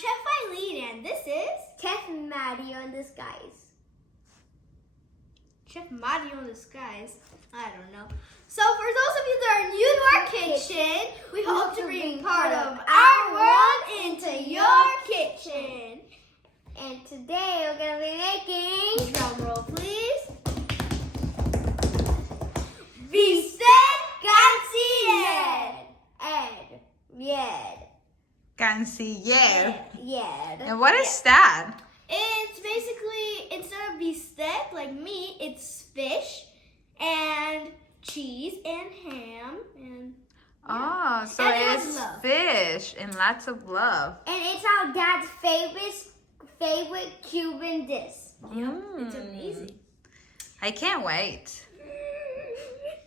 Chef Aileen, and this is Chef Mario in disguise. Chef Mario in disguise. I don't know. So for those of you that are new to our kitchen, we hope to bring part of our world into your kitchen. And today we're gonna be making, drum roll please, Bistec Canciller. Canciller. Yeah. And what is that? It's basically, instead of bistec, like meat, it's fish and cheese and ham and Oh, so And it has it's love. fish and lots of love. And it's our dad's favorite Cuban dish. it's amazing. I can't wait.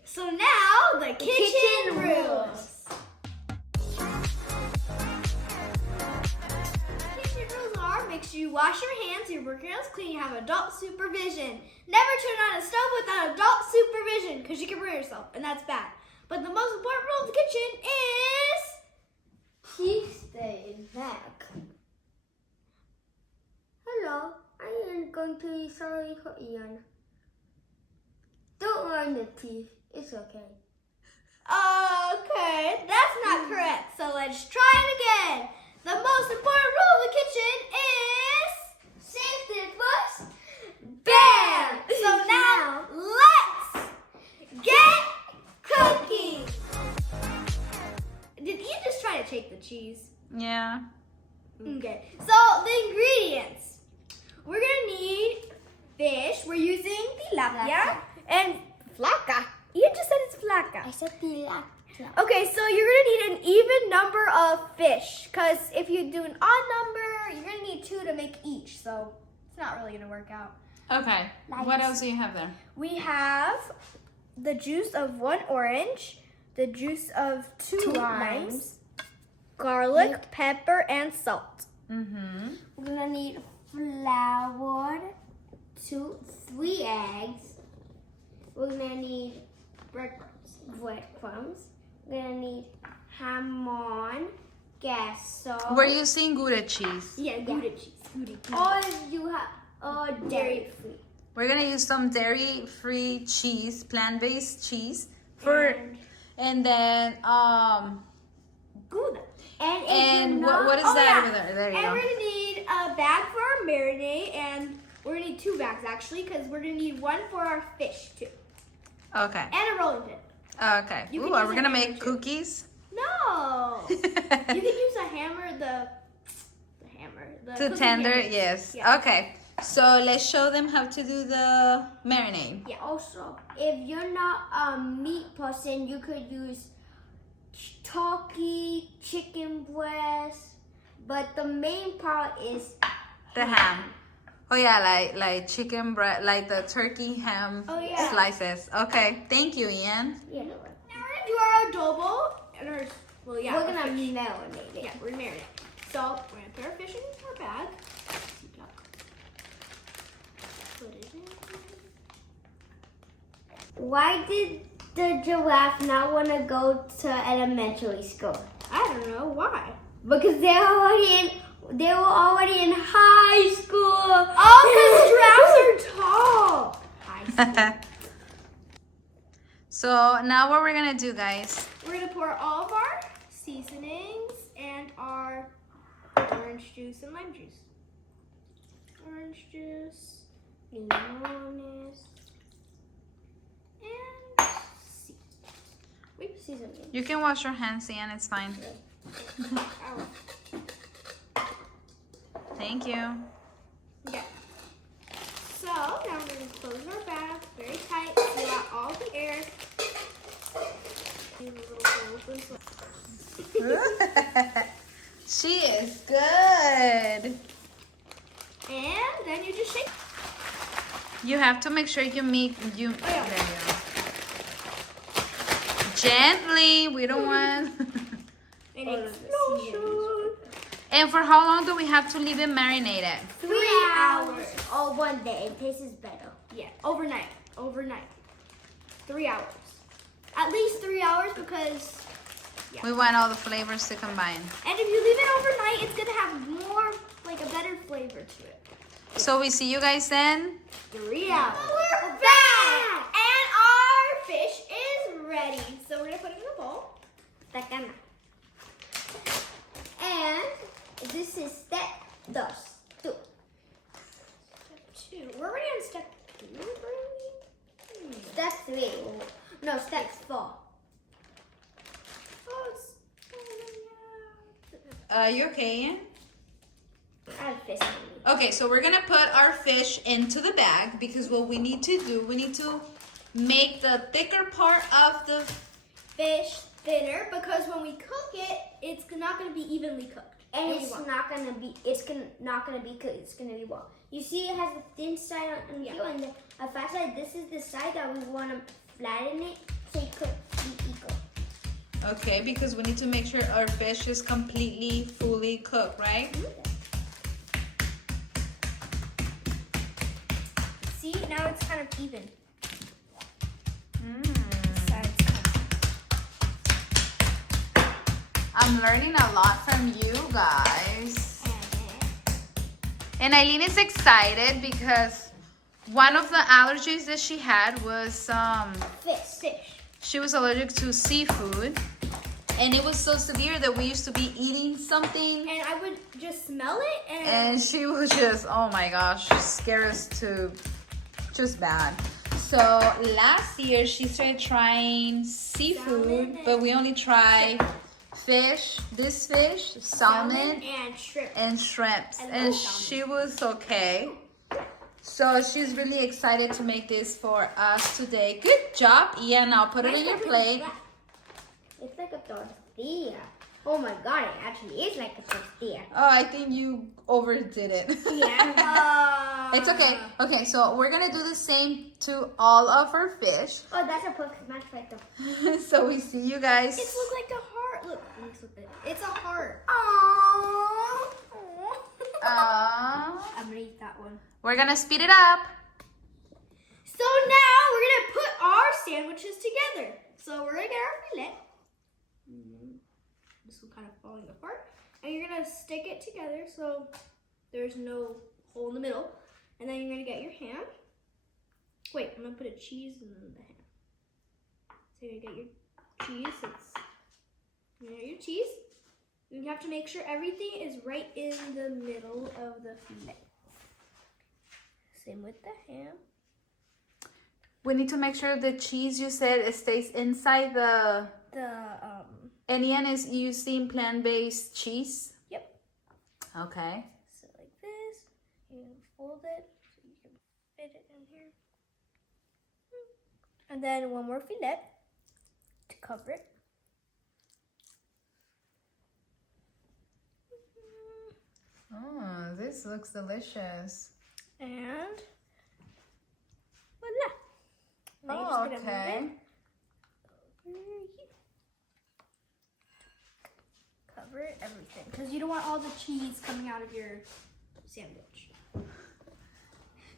So now the kitchen rules. Kitchen rules are: make sure you wash your hands, your work hands clean, you have adult supervision. Never turn on a stove without adult supervision because you can burn yourself, and that's bad. But the most important rule in the kitchen is Please stay back. Hello, I am going to be sorry for Ian. Don't mind the teeth. It's okay. okay, that's not correct. So let's try it again. The most important rule in the kitchen is Safety first. BAM! So now let's get cooking. Did Ian just try to take the cheese? Yeah. Okay, so the ingredients. We're gonna need fish. We're using tilapia and flaca. Ian just said it's flaca. I said tilapia. Okay, so you're gonna need an even number of fish, because if you do an odd number, you're gonna need 2 to make each, so it's not really gonna work out. Okay. What else do you have there? We have the juice of 1 orange, the juice of 2 limes, garlic, pepper, and salt. Mm-hmm. We're gonna need flour, 3 eggs. We're gonna need breadcrumbs. We're gonna need hamon, queso. We're using Gouda cheese. Yeah, Gouda cheese. Gouda. Or if you have dairy free. We're gonna use some dairy-free cheese, plant-based cheese and then Gouda. and what is that over there? There you And go. we're gonna need a bag for our marinade, and we're gonna need 2 bags actually, because we're gonna need 1 for our fish too, Okay. and a rolling pin. Okay. You Ooh, can are use we a gonna hammer make too. cookies? No, you can use a hammer. The hammer. The To cookie tender, hammers. yes. Yeah. Okay. So let's show them how to do the marinade. Yeah. Also, if you're not a meat person, you could use turkey, chicken breast, but the main part is The ham. Oh yeah, like chicken breast, like the turkey ham Oh, yeah. slices. Okay. Thank you, Ian. yeah. Now we're gonna do our adobo and our We're our gonna fish. marinate it. Yeah, we're gonna marinate. So we're gonna put our fish in our bag. Put it in. Why did the giraffe not want to go to elementary school? I don't know why. Because they were already in high school. Oh, because giraffes are tall. I see. So now what we're gonna do, guys? We're gonna pour all of our seasonings and our orange juice and lime juice. Orange juice, limones, and seasoning. You can wash your hands, Ian. It's fine. Ow. Thank you. Yeah. So now we're gonna close our bag very tight, seal out all the air. Use a little holes this way. She is good. And then you just shake. You have to make sure you make yeah. There you go. Gently. We don't want. And explosion. And for how long do we have to leave it marinated? 3 hours or 1 day. It tastes better. Yeah, overnight. 3 hours. At least 3 hours, because We want all the flavors to combine. and if you leave it overnight, it's gonna have more to it. So we see you guys then. 3 hours. We're back! And our fish is ready. So we're gonna put it in a bowl. And this is step 2. Step 2. We're already on step 2, really? Step 3. No, step 4. Oh, it's... You okay, Ian? I have fish on me. Okay, so we're gonna put our fish into the bag because what we need to do, we need to make the thicker part of the fish thinner because when we cook it, it's not going to be evenly cooked. And it's not gonna be cooked. It's gonna be raw. You see, it has a thin side on here, and a fat side. This is the side that we want to flatten it so it could be equal. Okay, because we need to make sure our fish is completely, fully cooked, right? See, now it's kind of even. I'm learning a lot from you guys. And Aileen is excited because one of the allergies that she had was Fish. she was allergic to seafood. And it was so severe that we used to be eating something. And I would just smell it And she was just, oh my gosh, scare us to just bad. So last year she started trying seafood, but we only tried fish, salmon, and shrimp. and shrimps. And And salmon. she was okay. So she's really excited to make this for us today. Good job, Ian. I'll put it in your plate. It's like a tortilla. Oh my god, it actually is like a tortilla. Oh, I think you overdid it. Yeah. It's okay. Okay, so we're gonna do the same to all of our fish. Oh, that's a pork smash right there. So we see you guys. It looks like a heart. Look, let me flip it. It's a heart. Aww. I'm gonna eat that one. We're gonna speed it up. So now we're gonna put our sandwiches together. So we're gonna get our fillet. This one kind of falling apart. And you're gonna stick it together so there's no hole in the middle. And then you're gonna get your ham. Wait, I'm gonna put a cheese in the ham. So you're gonna get your cheese. You're gonna get your cheese. You have to make sure everything is right in the middle of the fillet. Same with the ham. We need to make sure the cheese you said it stays inside the. And Ian is using plant-based cheese. Yep. Okay. So like this, you fold it so you can fit it in here. And then one more fillet to cover it. Oh, this looks delicious. And voila. Now you're Oh, just gonna okay. move it over here. Cover it, everything, because you don't want all the cheese coming out of your sandwich.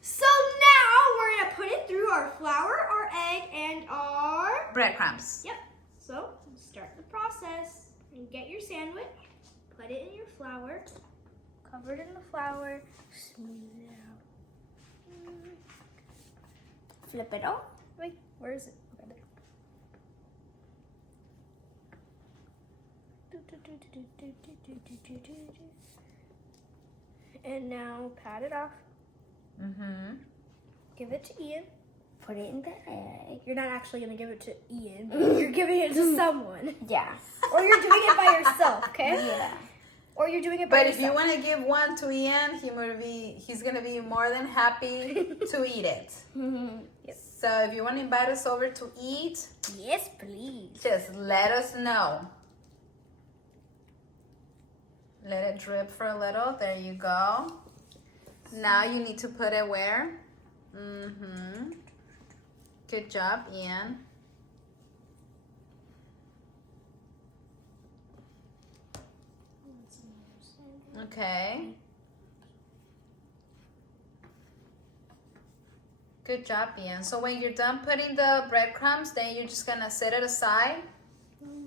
So now we're gonna put it through our flour, our egg, and our Breadcrumbs. Yep. So start the process and get your sandwich. Put it in your flour. Cover it in the flour. Smooth it out. Flip it out. Wait, where is it? Okay, there. And now pat it off. Mm-hmm. Give it to Ian. Put it in the egg. You're not actually gonna give it to Ian. You're giving it to someone. Yeah. Or you're doing it by yourself, okay? Yeah. Or you're doing it by But yourself. if you want to give one to Ian, he's gonna be more than happy to eat it. Yep. So if you want to invite us over to eat, Yes, please. just let us know. Let it drip for a little. There you go. Now you need to put it where? Mm-hmm. Good job, Ian. Okay. Good job, Ian. So when you're done putting the breadcrumbs, then you're just gonna set it aside.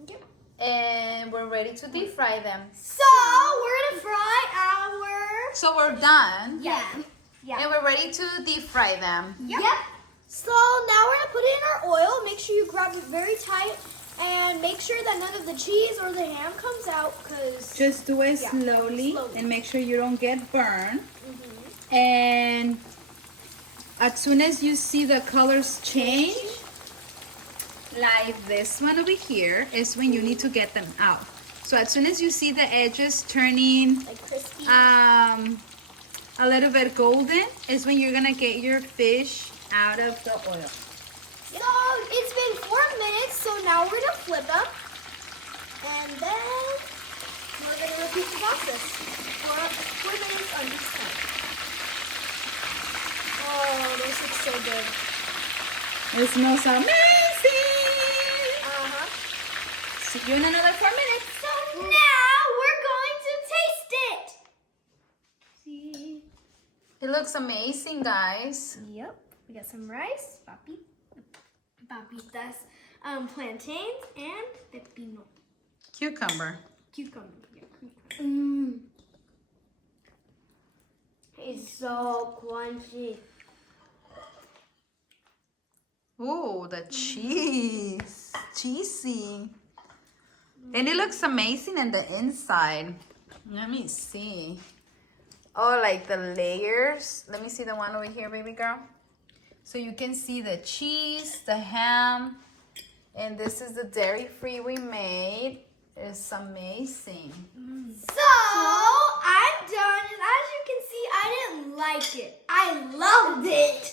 Yep. And we're ready to deep fry them. So we're gonna fry our So we're done. Yeah. And we're ready to deep fry them. Yep. So now we're gonna put it in our oil. Make sure you grab it very tight, and make sure that none of the cheese or the ham comes out, cause Just do it slowly and make sure you don't get burned. And as soon as you see the colors change, like this one over here, is when you need to get them out. So as soon as you see the edges turning like crispy. a little bit golden, is when you're gonna get your fish out of the oil. So it's been 4 minutes, so now we're gonna flip them, and then we're gonna repeat the process for 4 minutes on each side. Oh, those look so good. It smells amazing. See you in another 4 minutes. So now we're going to taste it. See? It looks amazing, guys. Yep. We got some rice, papitas, plantains, and pepino. Cucumber. Cucumber. It's so crunchy. Ooh, the cheese. Cheesy. And it looks amazing in the inside. Let me see. Oh, like the layers. Let me see the one over here, baby girl. So you can see the cheese, the ham, and this is the dairy-free we made. It's amazing. So I'm done, and as you can see, I didn't like it. I loved it.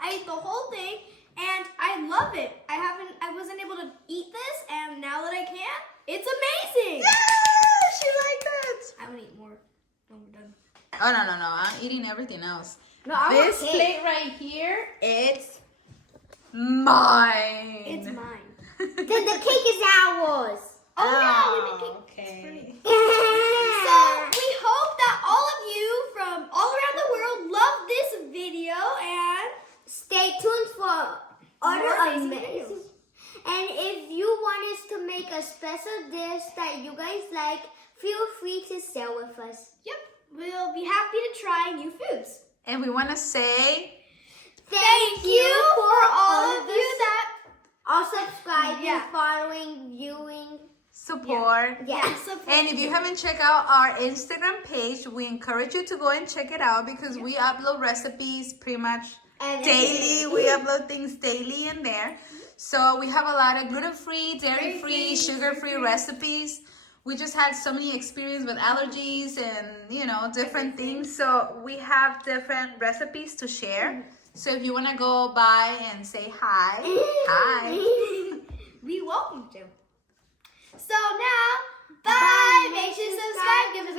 I ate the whole thing, and I love it. I wasn't able to eat this, and now that I can, it's amazing. Yeah, she liked it. I want to eat more when we're done. Oh, no. I'm eating everything else. No, I want This cake. plate right here, it's mine. It's mine. Then the cake is ours. Oh, yeah, we make cake. Okay. So we hope that all of you from all around the world love this video, and Stay tuned for other More amazing amazing. videos. And if you want us to make a special dish that you guys like, feel free to share with us. yep, we'll be happy to try new foods. And we want to say Thank you for all of you that are subscribing, Yeah. following, viewing. support. support. And if you haven't checked out our Instagram page, we encourage you to go and check it out because we upload recipes pretty much daily. We upload things daily in there. So we have a lot of gluten-free, dairy-free, sugar-free recipes. We just had so many experience with allergies and, different things. So we have different recipes to share. So if you want to go by and say hi, hi. We welcome to. So now, bye. Make sure to subscribe, give us